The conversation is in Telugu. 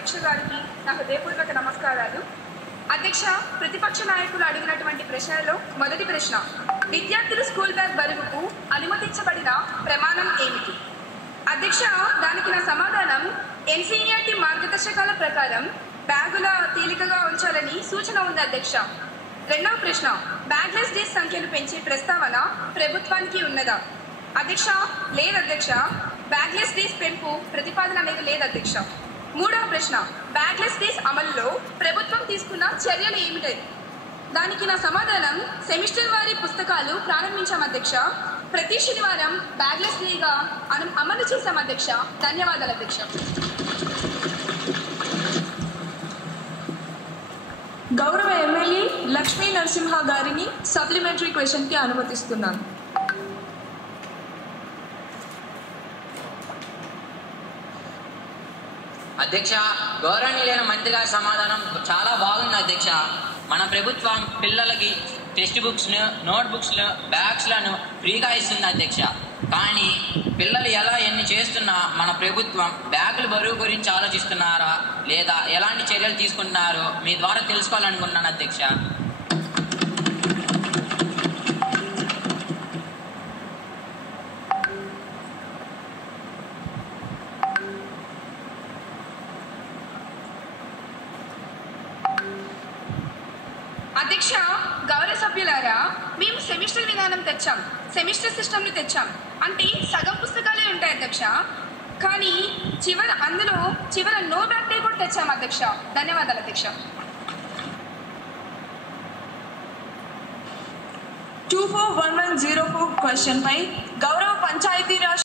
అధ్యక్ష గారికి నా హృదయపూర్వక నమస్కారాలు. అధ్యక్ష, ప్రతిపక్ష నాయకులు అడిగినటువంటి ప్రశ్నలలో మొదటి ప్రశ్న, విద్యార్థులు స్కూల్ బ్యాగ్ బరువుకు అనుమతించబడిన ప్రమాణం ఏమిటి? అధ్యక్ష, దానికి నా సమాధానం ఎన్సీఈఆర్టీ మార్గదర్శకాల ప్రకారం బ్యాగుల తేలికగా ఉంచాలని సూచన ఉంది అధ్యక్ష. రెండవ ప్రశ్న, బ్యాగ్లెస్ డేస్ సంఖ్యను పెంచే ప్రస్తావన ప్రభుత్వానికి ఉన్నదా? అధ్యక్ష, లేదు అధ్యక్ష, బ్యాగ్లెస్ డేస్ పెంపు ప్రతిపాదన అనేది లేదు అధ్యక్ష. మూడవ ప్రశ్న, బ్యాగ్లెస్ డేస్ అమలులో ప్రభుత్వం తీసుకున్న చర్యలు ఏమిటి? దానికి నా సమాధానం సెమిస్టర్ వారి పుస్తకాలు ప్రారంభించాం అధ్యక్ష. ప్రతి శనివారం బ్యాగ్లెస్ డేగా అమలు చేశాం అధ్యక్ష. ధన్యవాదాలు అధ్యక్ష. గౌరవ ఎమ్మెల్యే లక్ష్మీ నరసింహ గారిని సప్లిమెంటరీ క్వశ్చన్కి అనుమతిస్తున్నాను. అధ్యక్ష, గౌరవనీయులైన మంత్రి గారి సమాధానం చాలా బాగుంది అధ్యక్ష. మన ప్రభుత్వం పిల్లలకి టెక్స్ట్ బుక్స్ను, నోట్ బుక్స్ను, బ్యాగ్స్లను ఫ్రీగా ఇస్తుంది అధ్యక్ష. కానీ పిల్లలు ఎన్ని చేస్తున్నా మన ప్రభుత్వం బ్యాగుల బరువు గురించి ఆలోచిస్తున్నారా లేదా ఎలాంటి చర్యలు తీసుకుంటున్నారో మీ ద్వారా తెలుసుకోవాలనుకుంటున్నాను అధ్యక్ష. అధ్యక్ష, గౌరవ సభ్యులారా, మేము సెమిస్టర్ విధానం తెచ్చాం, సెమిస్టర్ సిస్టమ్ని తెచ్చాం. అంటే సగం పుస్తకాలే ఉంటాయి అధ్యక్ష. కానీ అందులో చివర నో బ్యాక్ డే కూడా తెచ్చాం అధ్యక్ష. ధన్యవాదాలు అధ్యక్ష. 241104 క్వశ్చన్ పై గౌరవ పంచాయతీరాజ్